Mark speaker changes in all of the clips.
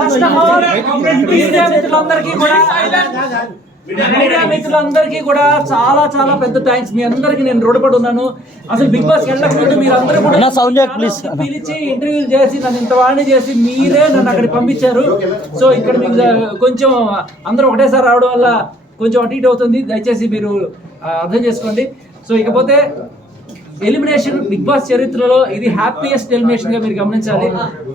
Speaker 1: First of all media మిత్రులందరికీ కూడా media మిత్రులందరికీ కూడా చాలా చాలా పెద్ద థ్యాంక్స్ మీ అందరికి నేను రుణపడి ఉన్నాను. అసలు బిగ్ బాస్ వెళ్ళక ముందు మీరు అందరూ కూడా పిలిచి ఇంటర్వ్యూలు చేసి నన్ను ఇంత వాడిని చేసి మీరే నన్ను అక్కడికి పంపించారు. సో ఇక్కడ మీకు కొంచెం అందరూ ఒకటేసారి రావడం వల్ల కొంచెం అటు ఇటు అవుతుంది. దయచేసి మీరు అర్థం చేసుకోండి. సో ఇకపోతే ఎలిమినేషన్ బిగ్ బాస్ చరిత్రలో ఇది హ్యాపీయెస్ట్ ఎలిమినేషన్గా మీరు గమనించాలి.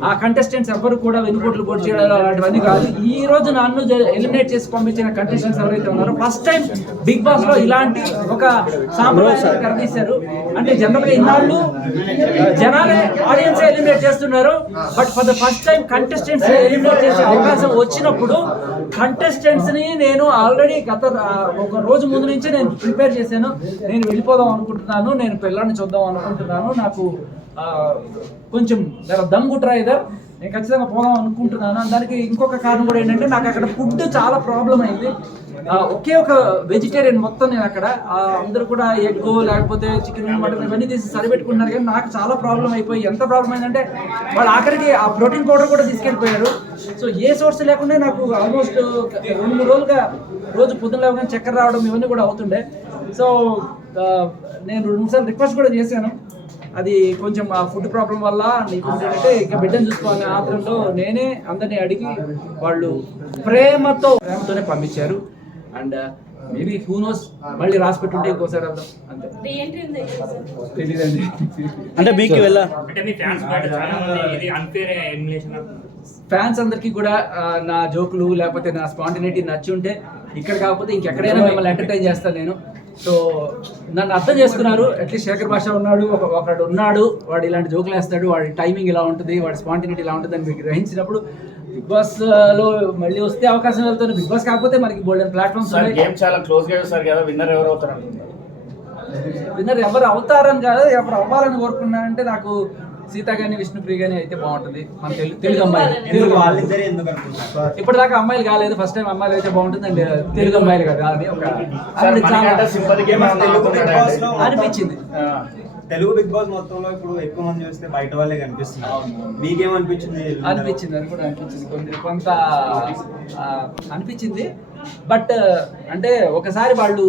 Speaker 1: ఆ కంటెస్టెంట్స్ ఎవరు కూడా వెనుకోట్లు పోటీ చేయడం అలాంటివన్నీ కాదు. ఈ రోజు నన్ను ఎలిమినేట్ చేసి పంపించిన కంటెస్టెంట్స్ ఎవరైతే ఉన్నారో ఫస్ట్ టైం బిగ్ బాస్లో ఇలాంటి ఒక సాంప్రదాయాన్ని కరదీశారు. అంటే జనరల్గా ఇన్నాళ్ళు జనాలే ఆడియన్స్ ఎలిమినేట్ చేస్తున్నారు. But for the first time contestants eliminate చేసే అవకాశం వచ్చినప్పుడు కంటెస్టెంట్స్ని నేను ఆల్రెడీ గత ఒక రోజు ముందు నుంచి నేను ప్రిపేర్ చేశాను. నేను వెళ్ళిపోదాం అనుకుంటున్నాను. నేను పిల్లాన్ని చూద్దాం అనుకుంటున్నాను. నాకు కొంచెం దమ్ దమ్ము ట్రై ఇదర్. నేను ఖచ్చితంగా పోదాం అనుకుంటున్నాను. దానికి ఇంకొక కారణం కూడా ఏంటంటే నాకు అక్కడ ఫుడ్ చాలా ప్రాబ్లం అయింది. ఒకే ఒక వెజిటేరియన్ మొత్తం నేను అక్కడ. అందరూ కూడా ఎగ్ లేకపోతే చికెన్ మటన్ ఇవన్నీ తీసి సరిపెట్టుకున్నారు. కానీ నాకు చాలా ప్రాబ్లం అయిపోయి ఎంత ప్రాబ్లం అయిందంటే వాళ్ళు ఆఖరికి ఆ ప్రోటీన్ పౌడర్ కూడా తీసుకెళ్ళిపోయారు. సో ఏ సోర్స్ లేకుండా నాకు ఆల్మోస్ట్ రెండు మూడు రోజులుగా రోజు పొద్దున లేవగానే చక్కెర రావడం ఇవన్నీ కూడా అవుతుండే. సో నేను రెండు సార్లు రిక్వెస్ట్ కూడా చేశాను. అది కొంచెం ఆ ఫుడ్ ప్రాబ్లం వల్ల నీకు ఏంటంటే ఇక బిడ్డను చూసుకోవాలనే ఆత్రంలో నేనే అందరినీ అడిగి వాళ్ళు ప్రేమతో ప్రేమతోనే పంపించారు. అండ్ మేబీ హూ నోస్ మళ్ళీ రాసి పెట్టుంటే ఇంకోసారి వద్దాం అంతే.
Speaker 2: రీఎంట్రీ ఉంది? కదా సార్
Speaker 1: తెలియదండి
Speaker 3: అంటే మీకు వెళ్ళ
Speaker 4: ఫ్యాన్స్ బయట చాలా మంది ఇది అన్ఫేర్ ఎలిమినేషన్
Speaker 1: ఫ్యాన్స్ అందరికీ కూడా నా జోకులు లేకపోతే నా స్పాంటినిటీ నచ్చి ఉంటే ఇక్కడ కాకపోతే ఇంకెక్కడైనా మిమ్మల్ని ఎంటర్టైన్ చేస్తాను నేను. సో నన్ను అర్థం చేసుకున్నారు. అట్లీస్ట్ శేఖర్ భాష ఉన్నాడు ఒక ఒకడు ఉన్నాడు వాడు ఇలాంటి జోకులు వేస్తాడు వాడి టైమింగ్ ఇలా ఉంటుంది వాడి స్పాంటినిటీ ఇలా ఉంటుంది అని మీకు గ్రహించినప్పుడు బిగ్ బాస్లో మళ్ళీ వస్తే అవకాశం వెళ్తాను బిగ్ బాస్ కాకపోతే మనకి గోల్డెన్ ప్లాట్ఫామ్స్
Speaker 5: గేమ్ చాలా క్లోజ్గా కదా విన్నర్ ఎవరు అవుతారు
Speaker 1: విన్నర్ ఎవరు అవుతారని కాదు ఎవరు అవ్వాలని కోరుకున్నానంటే నాకు సీత కానీ విష్ణుప్రియ కానీ అయితే బాగుంటుంది. మన తెలుగు తెలుగు అమ్మాయి తెలుగు
Speaker 6: వాళ్ళిద్దరే ఎందుకు అనుకుంటున్నారు?
Speaker 1: ఇప్పటిదాకా అమ్మాయిలు కాలేదు ఫస్ట్ టైం అమ్మాయిలు అయితే బాగుంటుంది అండ్ తెలుగు అమ్మాయిలు కదా అది ఒక అనిపించింది.
Speaker 6: తెలుగు బిగ్ బాస్ మొత్తంలో ఇప్పుడు ఎక్కువ మంది చూస్తే బయట వాళ్ళే కనిపిస్తున్నారు. మీకేమనిపించింది?
Speaker 1: అనిపించింది అది కూడా అనిపించింది. కొంత కొంత ఆ, అనిపించింది. బట్ అంటే ఒకసారి వాళ్ళు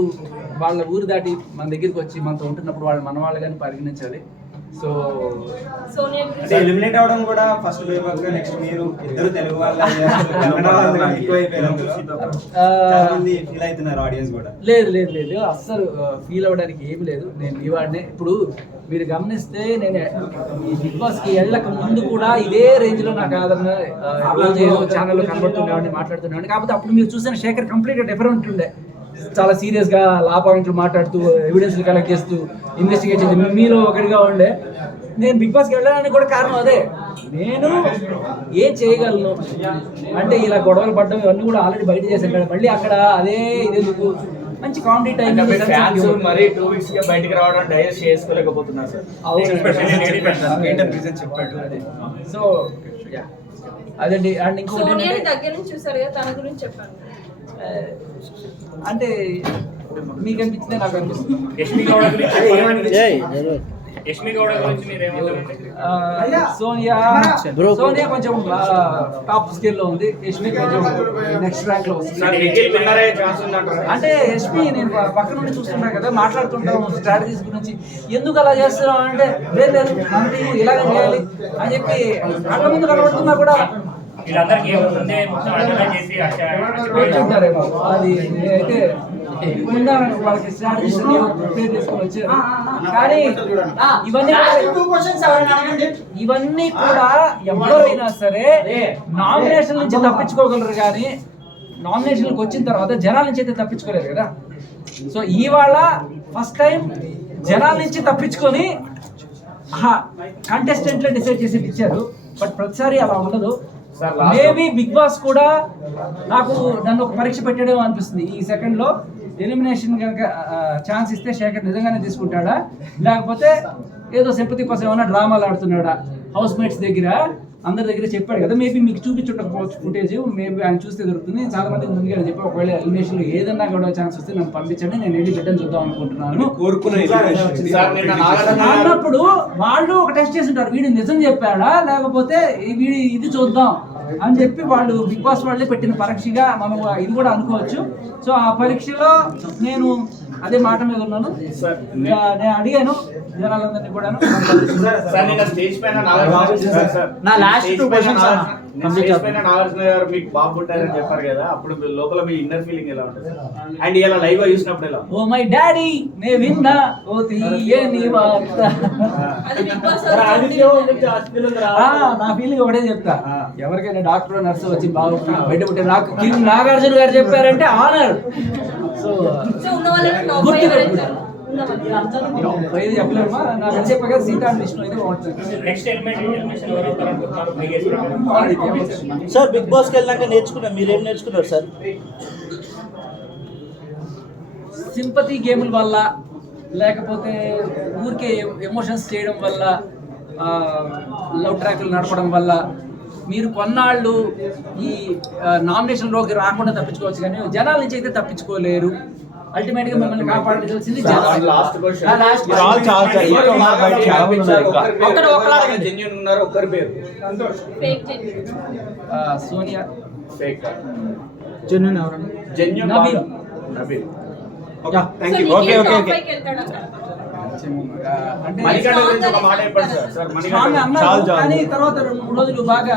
Speaker 1: వాళ్ళ ఊరు దాటి మన దగ్గరికి వచ్చి మనతో ఉంటున్నప్పుడు వాళ్ళు మన వాళ్ళు కానీ పరిగణించాలి. సో
Speaker 2: సోనియా
Speaker 6: అంటే ఎలిమినేట్ అవడం కూడా ఫస్ట్ పేపర్ నెక్స్ట్ మీరు ఇద్దరు తెలుగు వాళ్ళ కన్నడ వాళ్ళు ఎక్కువైపోయారు. అందులో.
Speaker 1: ఆ,
Speaker 6: చాలా మంది ఫీల్ అవుతున్నారు ఆడియన్స్ కూడా.
Speaker 1: లేదు లేదు లేదు. అస్సలు ఫీల్ అవ్వడానికి ఏమి లేదు. నేను మీ వాడినే. ఇప్పుడు మీరు గమనిస్తే నేను ఈ బిగ్ బాస్కి వెళ్ళక ముందు కూడా ఇదే రేంజ్లో నాకు ఆదరణ రోజు ఏదో ఛానల్లో కనబడుతుండేవాడిని మాట్లాడుతుండేవాడిని. కాకపోతే అప్పుడు మీరు చూసిన శేఖర్ కంప్లీట్గా డిఫరెంట్ ఉండే చాలా సీరియస్గా లా పాయింట్లు మాట్లాడుతూ ఎవిడెన్స్ కలెక్ట్ చేస్తూ ఇన్వెస్టిగేట్ చేసి మీలో ఒకటిగా ఉండే. నేను బిగ్ బాస్కి వెళ్ళడానికి కూడా కారణం అదే. నేను ఏం చేయగలను? అంటే ఇలా గొడవలు పడ్డం ఇవన్నీ కూడా ఆల్రెడీ బయట చేశాను కదా. మళ్ళీ అక్కడ అదే ఇదెందుకు మంచి కామెడీ టైం
Speaker 5: ఫ్యాన్స్ మరి టూ వీక్స్గా బయటికి రావడం డైజెస్ట్ చేసుకోలేకపోతున్నారు సార్
Speaker 1: సో యా అదండి అండ్ ఇంకొకటి
Speaker 2: దగ్గర నుంచి చూసారు కదా తన గురించి చెప్పండి
Speaker 1: ఆ, అంటే మీకు అనిపించిందే నాకు అనిపిస్తుంది
Speaker 4: గౌడ
Speaker 1: సోనియా సోనియా కొంచెం టాప్ స్కేల్లో ఉంది యష్మి కొంచెం నెక్స్ట్ ర్యాంక్లో వస్తుంది అంటే యష్మి నేను పక్క నుండి చూస్తున్నా కదా మాట్లాడుతుంటాం స్ట్రాటజీస్ గురించి ఎందుకు అలా చేస్తున్నాం అంటే లేదు లేదు మన టీం ఇలాగే చేయాలి అని చెప్పి కళ్ళ ముందు కనబడుతున్నా కూడా
Speaker 4: వీళ్ళందరికీ ముందే చేసి
Speaker 1: అది అయితే వాళ్ళకి స్ట్రాటజీస్ ప్రిపేర్ చేసుకొని వచ్చారు కానీ ఇవన్నీ కూడా- ఇవన్నీ కూడా ఎవరైనా సరే నామినేషన్ నుంచి తప్పించుకోగలరు కానీ నామినేషన్కి వచ్చిన తర్వాత జనాల నుంచి అయితే తప్పించుకోలేరు కదా. సో ఇవాళ ఫస్ట్ టైం జనాల నుంచి తప్పించుకొని కంటెస్టెంట్లే డిసైడ్ చేసి ఇచ్చారు బట్ ప్రతిసారి అలా ఉండదు. మేబీ బిగ్ బాస్ కూడా నాకు నన్ను ఒక పరీక్ష పెట్టడం అనిపిస్తుంది. ఈ సెకండ్లో ఎలిమినేషన్ కనుక ఛాన్స్ ఇస్తే శేఖర్ నిజంగానే తీసుకుంటాడా? లేకపోతే ఏదో సింపతి కోసం ఏమైనా డ్రామాలు ఆడుతున్నాడా? హౌస్ మేట్స్ దగ్గర అందరి దగ్గర చెప్పాడు కదా మేబీ మీకు చూపించుండకపోవచ్చు ఫుటేజ్ మేబీ ఆయన చూస్తే దొరుకుతుంది. చాలా మంది ముందుగా చెప్పి ఒకవేళ ఎలిమినేషన్లో ఏదన్నా కూడా ఛాన్స్ వస్తే నన్ను పంపించండి నేను వెళ్ళి బిడ్డను చూద్దాం అనుకుంటున్నాను.
Speaker 5: సార్ నిన్న నాగార్జున
Speaker 1: అన్నప్పుడు వాళ్ళు ఒక టెస్ట్ చేసి ఉంటారు వీడు నిజం చెప్పాడా? లేకపోతే ఈ వీడి ఇది చూద్దాం. అని చెప్పి వాళ్ళు బిగ్ బాస్ వాళ్ళే పెట్టిన పరీక్షగా మనం ఇది కూడా అనుకోవచ్చు. సో ఆ పరీక్షలో నేను అదే మాట మీద ఉన్నాను. ఇక నేను అడిగాను జనాలందరినీ కూడా.
Speaker 3: నా last
Speaker 5: స్టేజ్
Speaker 3: two
Speaker 5: మీకు బాబు పుట్టారని చెప్పారు కదా అప్పుడు లోపల మీ ఇన్నర్ ఫీలింగ్ ఎలా ఉంటుంది? అండ్ ఇలా లైవ్గా చూసినప్పుడు ఎలా?
Speaker 1: ఓ మై డాడీ నే విన్నా. ఓ తీయని వార్త. ఆ, నా ఫీలింగ్ ఒకటే చెప్తా. ఎవరికైనా డాక్టర్ నర్సు వచ్చి బాగా బయట పుట్టారు నాకు నాగార్జున గారు చెప్పారంటే ఆనర్ సో గుర్తు చెప్పగా సీతా విష్ణు
Speaker 3: సార్ బిగ్ బాస్కి వెళ్ళాక నేర్చుకున్నారు మీరేం నేర్చుకున్నారు సార్?
Speaker 1: సింపతి గేముల వల్ల లేకపోతే ఊరికే ఎమోషన్స్ చేయడం వల్ల లవ్ ట్రాక్లు నడపడం వల్ల మీరు కొన్నాళ్ళు ఈ నామినేషన్లోకి రాకుండా తప్పించుకోవచ్చు కానీ జనాల నుంచి అయితే తప్పించుకోలేరు. అల్టిమేట్గా మిమ్మల్ని కాపాడాల్సింది జనాలు
Speaker 5: last question
Speaker 1: ah, last question.
Speaker 7: చాలు, చాలు, చాలు. ఇంకా ఉన్నారు బయట, చాలా మంది ఉన్నారు ఇంకా.
Speaker 1: ఒక్కడు ఒక్కడు అడగండి.
Speaker 5: జెన్యున్ ఉన్నారు ఒక్కరి పేరు
Speaker 2: ఫేక్ జెన్
Speaker 1: ఆ, సోనియా
Speaker 5: ఫేక్
Speaker 3: జెన్యున్ ఎవరన్నా
Speaker 5: genuine
Speaker 1: Nabeel.
Speaker 5: Nabeel
Speaker 2: so
Speaker 7: thank you
Speaker 2: Nikhil
Speaker 7: okay okay
Speaker 2: top
Speaker 7: okay
Speaker 2: ఫైవ్కి వెళ్తాడంట
Speaker 1: ఆ, అంటే
Speaker 5: మణికంఠ గురించి ఒక మాట చెప్పండి సార్ సార్
Speaker 1: స్వామి
Speaker 5: మణికంఠ
Speaker 1: అన్నారు
Speaker 7: చాలు, చాలు.
Speaker 1: కానీ తర్వాత రెండు మూడు రోజులు బాగా